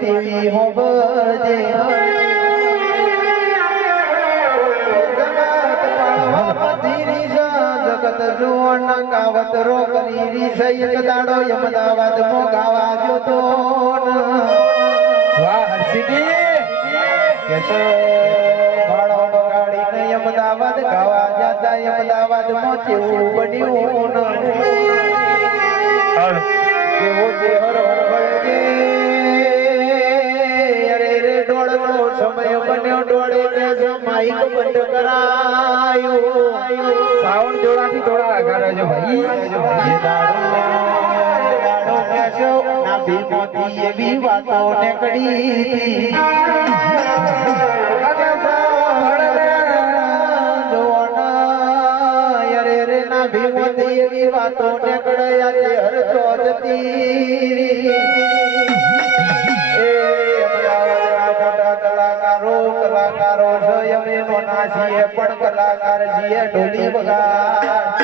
દેવી હોબજે જગત જોવાના કાવત રોકની રીસ એક દાડો અમદાવાદ મો ગાવા જોતો વાહ હર્ષિદી કેસો ગાળો બગાડીને અમદાવાદ ગાવા જતા અમદાવાદ માં કેવું બન્યું કેવો ચહેરો બળગે અરે રે ડોળનો સમય બન્યો ડોળે ને માઈક બંધ કરાયો સાઉન્ડ જોડાથી થોડા આગાર જો ભાઈ એ દાડો કેસો ના ભીમોતી એવી વાતો નીકળી ભીમોતી એવી વાતો નીકળ્યા છે હર ચોજતી કલાકારો અમે નોના છીએ પણ કલાકાર છીએ ઢોલી વગાડ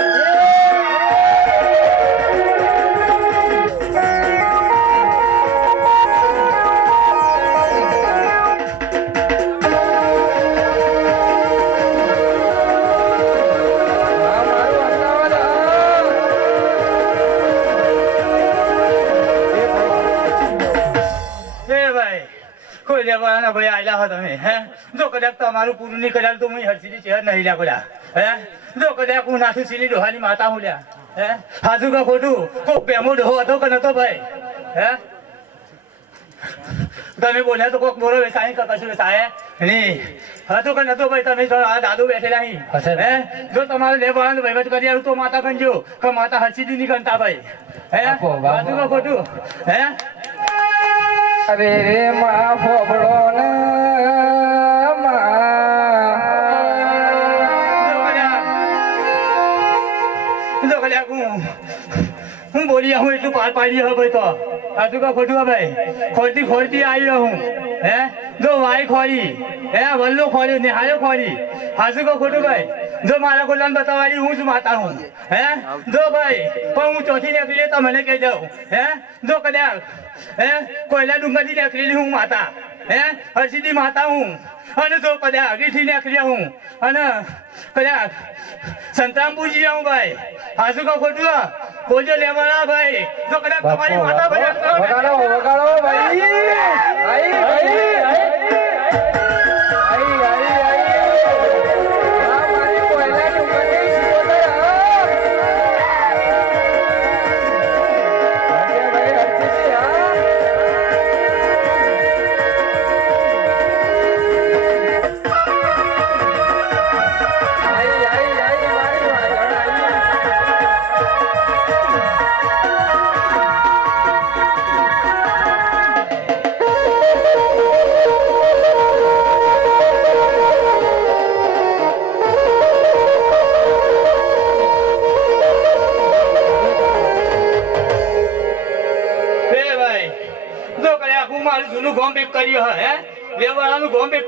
લેવાના ભાઈ આયલા હો તમે હે જો કદાચ તમારું પૂરું નહીં કરાલ તો હું હરસીદી ચહેર નહીં લ્યા કોડા હે જો કદાચ હું નાથું સીલી ડોહાની માતા હું લ્યા હે હાજુ કા ખોટું કોક પેમો ડોહો હતો કે નતો ભાઈ હે તમે બોલ્યા તો કોક બોલો વેસાઈ કશું વેસાય નહીં હતું કે નતો ભાઈ તમે આ દાદુ બેઠેલા અહીં હે જો તમારે લેવાનું વહીવટ કરી આવ્યું તો માતા ગણજો કે માતા હરસીદી નહીં ગણતા ભાઈ હે હાજુ કા ખોટું હે અરે રે માં ફોબડો ને હું બોલી હું એટલું પાર પાડી હવે ભાઈ તો સાચું કા ખોટું ભાઈ ખોરતી ખોરતી આવ્યો હું હે જો વાઈ ખોરી હે વલ્લો ખોરી નિહાળ્યો ખોરી સાચું કા ખોટું ભાઈ જો મારા કોલાને બતાવવાની હું જ માતા હું હે જો ભાઈ પણ હું ચોથી નીકળી તો મને કહી દઉં હે જો કદાચ હે કોયલા ડુંગરથી નીકળેલી હું માતા હે હરસીદી માતા હું અને જો કદાચ આગળથી નીકળ્યા હું અને કદાચ સંતરામપુરજી આવું ભાઈ હાસુ કા ખોટું બોલજો લેવાના ભાઈ જો કદાચ તમારી માતા ભાઈ વગાડો વગાડો ભાઈ આઈ ભાઈ મારું જૂનું ગોમ પેક કર્યું હે લેવાળાનું ગોમ પેક